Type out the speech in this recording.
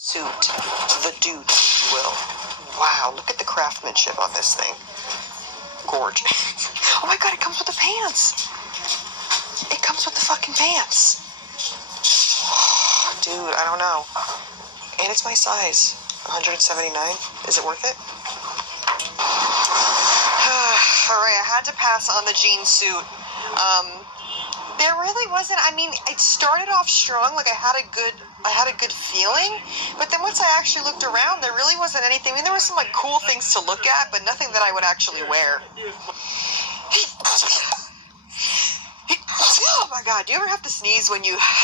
suit. The dude, if you will. Wow, look at the craftsmanship on this thing. Gorgeous. Oh my god, it comes with the pants. It comes with the fucking pants. Dude, I don't know. And it's my size. 179. Is it worth it? Alright, I had to pass on the jean suit. There really wasn't, I mean, it started off strong, like I had a good feeling, but then once I actually looked around, there really wasn't anything. I mean, there was some like cool things to look at, but nothing that I would actually wear. Oh my god, do you ever have to sneeze when you